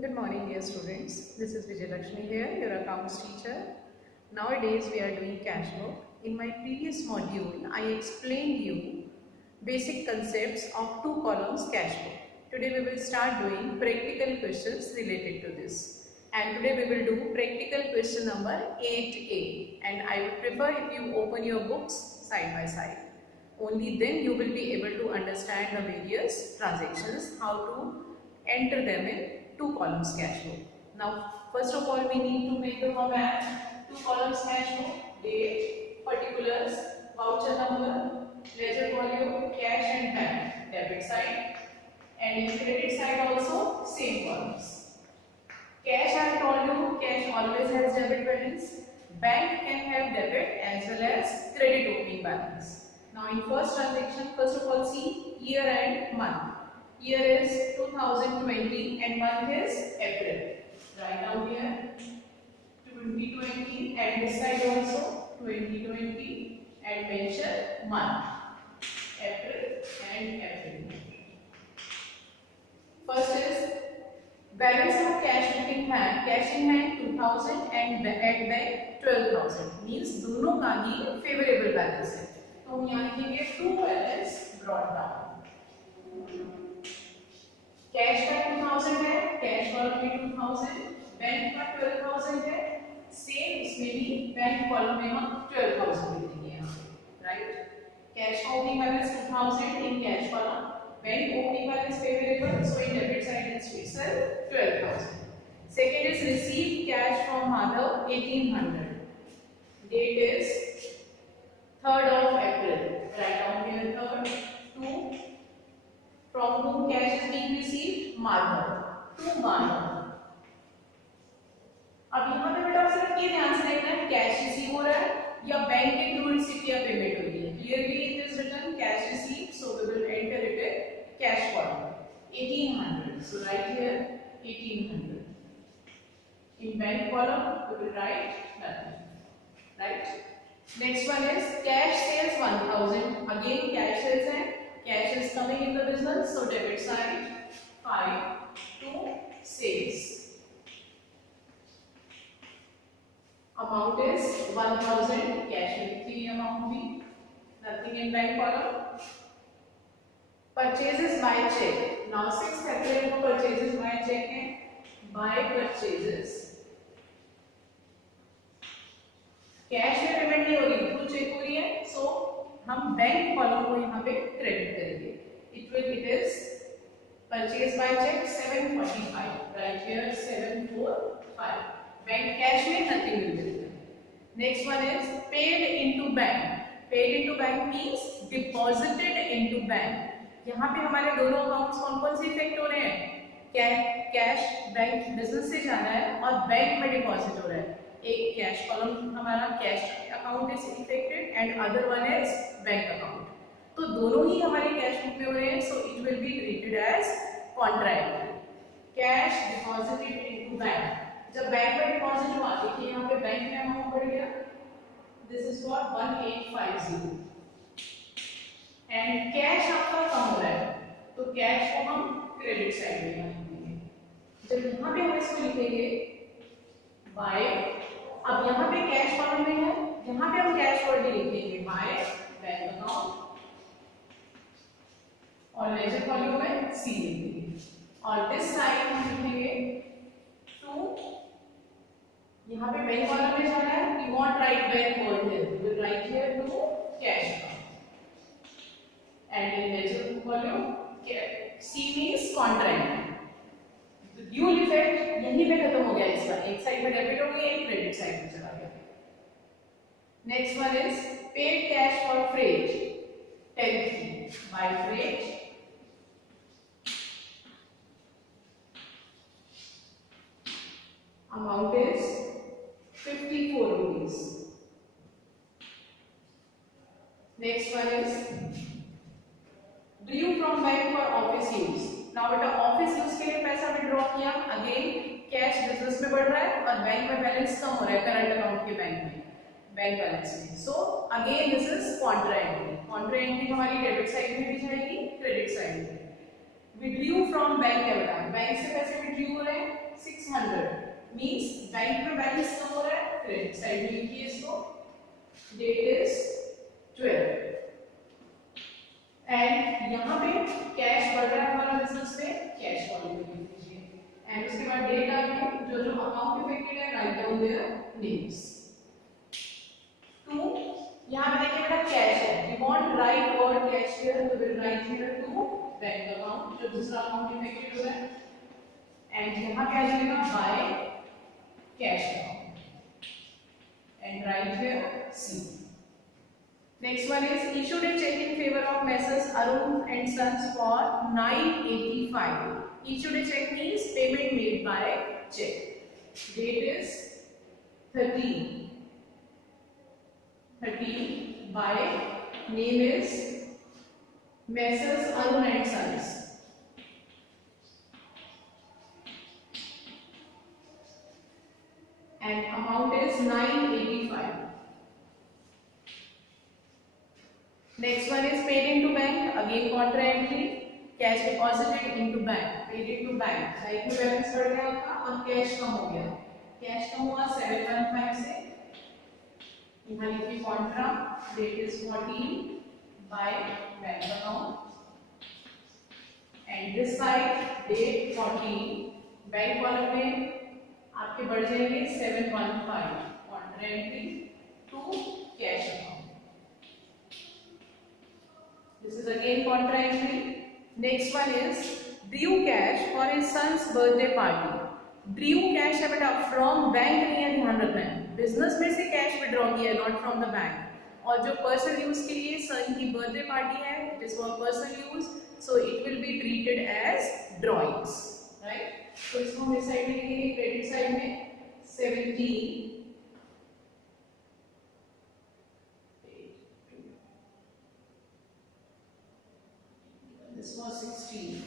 Good morning, dear students. This is Vijay Lakshmi here, your accounts teacher. Nowadays, we are doing cash book. In my previous module, I explained you basic concepts of two columns cash book. Today, we will start doing practical questions related to this. And today, we will do practical question number 8A. And I would prefer if you open your books side by side. Only then you will be able to understand the various transactions, how to enter them in two columns cash book. Now, first of all, we need to make the format two columns cash book: date, particulars, voucher number, ledger volume, cash and bank, debit side, and in credit side also same columns. Cash, I have told you, cash always has debit balance. Bank can have debit as well as credit opening balance. Now, in first transaction, first of all, see year and month. Year is 2020 and month is April. Write down here 2020 and this side also 2020 and mention month April and April. First is balance of cash in hand. Cash in hand 2000 and at bank 12,000. Means दोनों का ही favorable balance है. तो हम यहाँ लिखेंगे true balance brought down. Cash का 2000 है, cash column में 2000, बैंक का 12000 है, सेम इसमें भी बैंक कॉलम में हम 12000 लिखेंगे यहाँ पे, राइट? कैश का opening balance 2000 in cash column, bank opening balance favourable, so in debit side it's itself 12000. Second is received cash from Madhav 1800. Date is 3rd of April. Write down here 3rd. 2. From whom cash is being received? Madhav. To Madhav. अब यहाँ पे बेटा सिर्फ ये ध्यान से देखना है कैश रिसीव हो रहा है या बैंक के थ्रू रिसीट या पेमेंट हो रही है. Clearly it is written cash received, so we will enter it in cash column. 1800. So write here 1800. In bank column we will write nothing. Right? Next one is cash sales 1000. Again cash sales है. Cash is coming in the business, so debit side 5 to sales. Amount is 1000. Cash में थी amount भी. Nothing in bank column. Purchases by check. Now 6th April को purchases by check है. By purchases. Cash में पेमेंट नहीं हो रही, थ्रू चेक हो रही है, सो हम बैंक कॉलम को यहाँ पे क्रेडिट करेंगे. It is purchase by check 745. Right here 745. Bank cash में nothing will be written. Next one is paid into bank. Paid into bank means deposited into bank. यहाँ पे हमारे दोनों अकाउंट्स कौन-कौन से इफेक्ट हो रहे हैं? कैश बैंक बिजनेस से जा रहा है और बैंक में डिपॉजिट हो रहा है. एक कैश कॉलम हमारा cash account is affected and other one is bank account. तो दोनों ही हमारे कैश बुक में हो रहे हैं, so it will be treated as contract. Cash deposited into bank. जब बैंक में डिपॉजिट हुआ, देखिए यहाँ पे बैंक में अमाउंट बढ़ गया. This is for 1850 and cash आपका कम हो रहा है, तो कैश को हम क्रेडिट साइड में लिखेंगे. जब यहाँ पे हम इसको लिखेंगे बाय, अब यहाँ पे कैश कॉलम में है, यहाँ पे हम कैश वर्ड लिखेंगे बाय बैंक अकाउंट और लेजर कॉलम में सी लिखेंगे और दिस साइड हम लिखेंगे टू. यहाँ पे बैंक कॉलम में जाना है, we want write bank word here, we will write here to cash account and in ledger column C means contract. Dual effect यहीं पे खत्म हो गया. इसका एक साइड में डेबिट हो गई, एक क्रेडिट साइड में चला गया. Next one is paid cash for freight 10 by freight. Amount is 54 rupees. Next one is due from bank for office use. Now बेटा ऑफिस यूज के लिए पैसा विड्रॉ किया, अगेन कैश बिजनेस में बढ़ रहा है और बैंक में बैलेंस कम हो रहा है करंट अकाउंट के बैंक बैलेंस में. So again this is Contra entry. Contra entry हमारी डेबिट साइड में भी जाएगी, क्रेडिट साइड में. विड्रू फ्रॉम बैंक है बेटा, बैंक से पैसे विड्रू हो रहे हैं, 600 मींस बैंक में बैलेंस कम हो रहा है, क्रेडिट साइड में लिखिए इसको, डेट इज 12 एंड यहाँ पे कैश बढ़ रहा है हमारा बिजनेस पे, कैश कॉलम में लिख दीजिए एंड उसके बाद डेट आ गया, जो जो अकाउंट इफेक्टेड है write down their names. To यहाँ पे देखिए मेरा कैश है, we want write word cash here, तो will write here to bank account, जो दूसरा अकाउंट इफेक्टेड हो रहा है एंड यहाँ पे आ जाएगा by cash account and write here C. Next one is issued a check in favor of Messrs. Arun and Sons for 985. Issued a check means payment made by check. Date is 13 by name is Messrs. Arun and Sons. And amount is 985. Next one is paid into bank, again contra entry, cash deposited into bank, paid into bank, bank में बैलेंस बढ़ गया आपका और कैश कम हो गया, कैश कम हुआ 715 से, यहाँ लिखिए contra, date is 14 by bank account and this side date 14, bank column में आपके बढ़ जाएंगे 715 contra entry to cash account. This is again contra entry. Next one is drew cash for his son's birthday party. Drew cash है बेटा, from bank नहीं है, ध्यान रखना है, बिजनेस में से कैश विड्रॉ किया है, नॉट फ्रॉम द बैंक। और जो पर्सनल यूज के लिए सन की बर्थडे पार्टी है, it is for personal use, so it will be treated as drawings, right. तो इसको हम इस साइड में लिखेंगे, क्रेडिट साइड में 17 this was 16,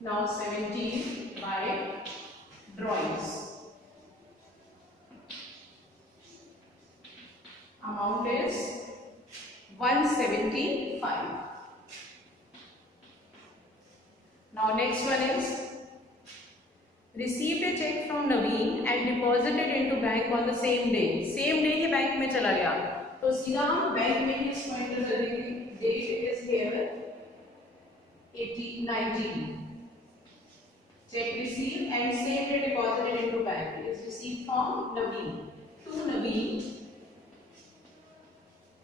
now 17 by drawings, amount is 175. Now next one is received a check from Naveen and deposited into bank on the same day. Same day he bank में चला गया, तो सीधा हम बैंक में ही इसको एंटर कर देंगे। Date is here 19. Check received and same day deposited into bank. It is received from Naveen to Naveen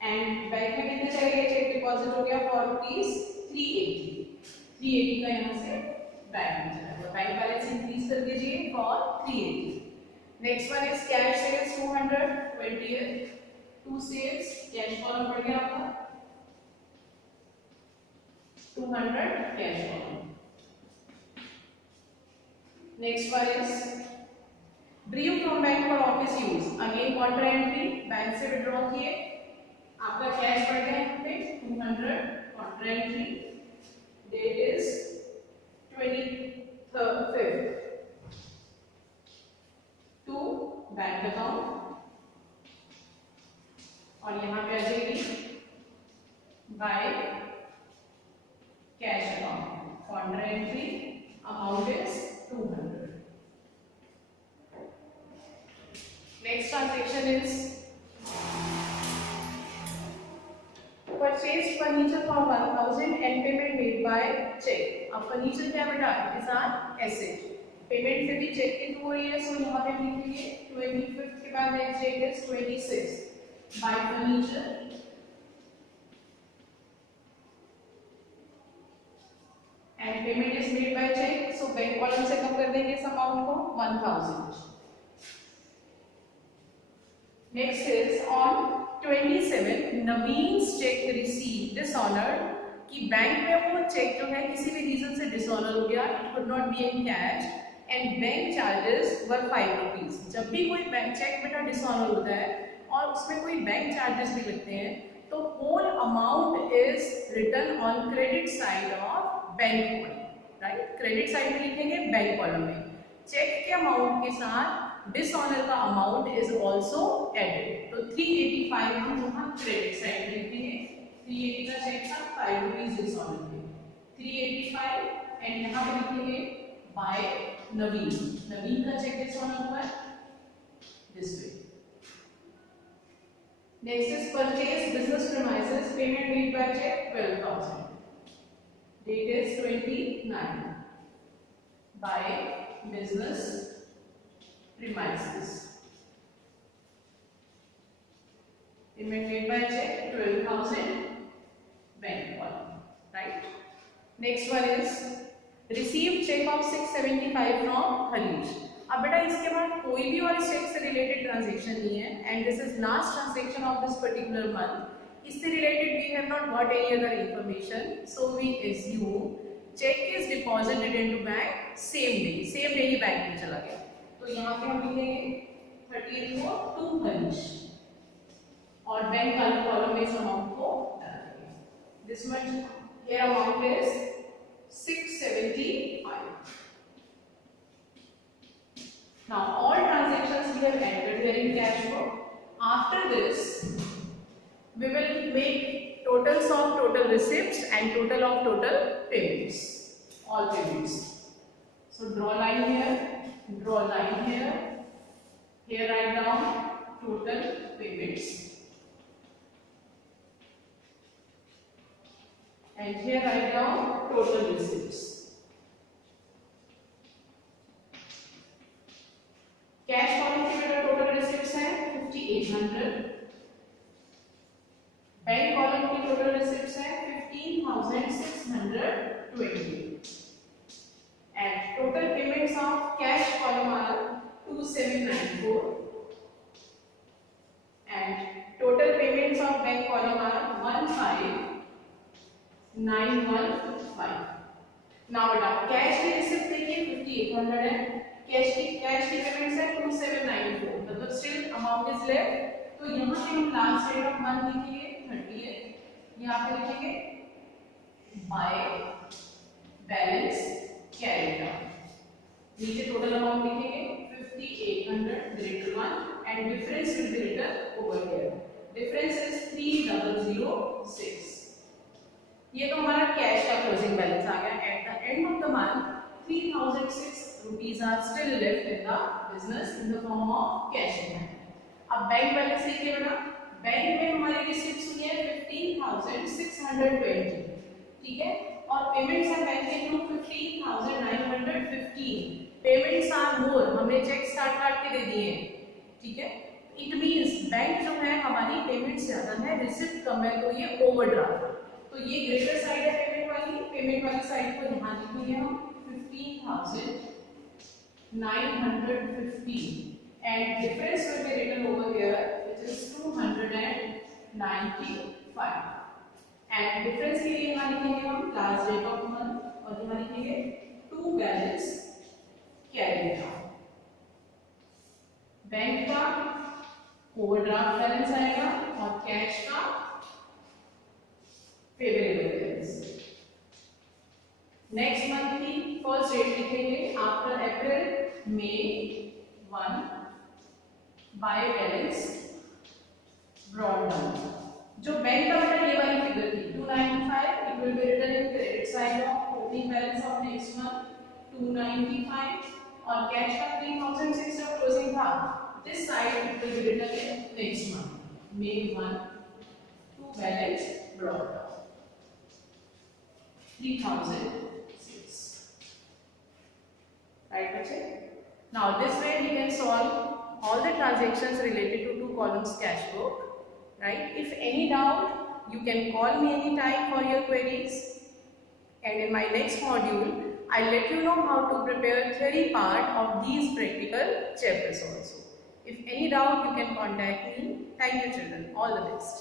and bank में कितने चले गए, चेक डिपॉजिट हो गया for rupees 380. 380 का यहाँ से बैंक में चला गया, बैंक बैलेंस इंक्रीज कर दीजिए for 380. Next one is cash sales 200, 20th, 2 sales, कैश कॉलम बढ़ गया आपका 200 cash column. Next one is drew from bank for office use. Again contra entry, bank से withdraw किए, आपका कैश बढ़ गया यहाँ पे 200 contra entry. Date is 25th to bank account और यहाँ पे आ जाएगी by cash account, contra entry, amount is 200. Next transaction is purchased furniture for 1000 and payment made by check. अब फर्नीचर क्या बेटा, it is an asset, payment से भी चेक के थ्रू हो रही है, सो यहाँ पे लिखेंगे 25th के बाद next date is 26 by furniture and payment is made by check, so bank column से कम कर देंगे इस अमाउंट को 1000. Next is on 27 Naveen's check received dishonored, कि बैंक में वो चेक जो है किसी भी रीजन से डिसऑनर हो गया, it could not be in cash and bank charges were 5 rupees. जब भी कोई बैंक चेक बेटा डिसऑनर होता है और उसमें कोई बैंक चार्जेस भी लगते हैं, तो whole amount is written on credit side of bank column, right. Credit side में लिखेंगे बैंक कॉलम में, चेक के अमाउंट के साथ डिसऑनर का अमाउंट इज आल्सो एडेड, तो 385 हम वहां क्रेडिट साइड में लिखेंगे, 380 का चेक था 5 रुपीस डिसऑनर पे 385 एंड यहाँ पे लिखेंगे by Naveen. Naveen का check is on हुआ है this way. Next is purchase business premises, payment made by check 12,000. Date is 29. By business premises. Payment made by check 12,000. Bank column, right? Next one is received check of 675 from Khaleej. अब बेटा इसके बाद कोई भी और चेक से related transaction नहीं है and this is last transaction of this particular month. इससे related we have not got any other information, so we assume cheque is deposited into bank same day ही बैंक में चला गया. तो यहाँ पे हम लिखेंगे 30th को टू खलीज और बैंक कॉलम में इस अमाउंट को डालेंगे. This much here amount is 675. Now all transactions we have entered here in cash book. After this, we will make totals of total receipts and total of total payments. All payments. So draw line here, draw line here. Here write down total payments. And here write down total receipts. Cash column के बेटा total receipts है 5800. Bank column की total receipts है 15,620 and total payments of cash column are 2794 and total payments of bank column are 15,915. Now बेटा cash की receipt देखिए 5800 है, कैश की पेमेंट्स है 2794, मतलब स्टिल अमाउंट इज लेफ्ट. तो यहाँ पे हम लास्ट डेट ऑफ मंथ लिखेंगे 30th. यहाँ पे लिखेंगे बाय बैलेंस कैरिड आउट. नीचे टोटल अमाउंट लिखेंगे 5800 greater one and difference will be written over here. Difference is 3006. ये तो हमारा कैश का क्लोजिंग बैलेंस आ गया. At the end of the month 3006 rupees are still left in the business in the form of cash in hand. अब bank balance देखिए बेटा, बैंक में हमारी रिसीप्ट्स हुई है 15,620, ठीक है, और पेमेंट्स है बैंक के थ्रू 15,915. पेमेंट्स आर मोर, हमने चेक काट के दे दिए हैं, ठीक है. इट मींस बैंक जो है हमारी पेमेंट ज्यादा है, रिसिप्ट कम है, तो ये ओवरड्राफ्ट. तो ये ग्रेटर साइड है पेमेंट वाली साइड को ध्यान रखिए हम 15,915 and difference will be written over here which is 295 and difference के लिए यहाँ लिखेंगे हम last date of month और यहाँ लिखेंगे to balance carried out. Bank का ओवरड्राफ्ट बैलेंस आएगा और कैश का फेवरेबल बैलेंस. नेक्स्ट मंथ की फर्स्ट डेट लिखेंगे after April May 1 by balance brought down. जो बैंक का बेटा ये वाली फिगर थी 295, it will be written in credit side of opening balance of next month 295 और कैश का 3006 जो क्लोजिंग था this side it will be written in next month May 1 to balance brought down 3000. Right, Bache? Now this way we can solve all the transactions related to two columns cash book, right? If any doubt, you can call me anytime for your queries. And in my next module, I'll let you know how to prepare theory part of these practical chapters also. If any doubt, you can contact me. Thank you children. All the best.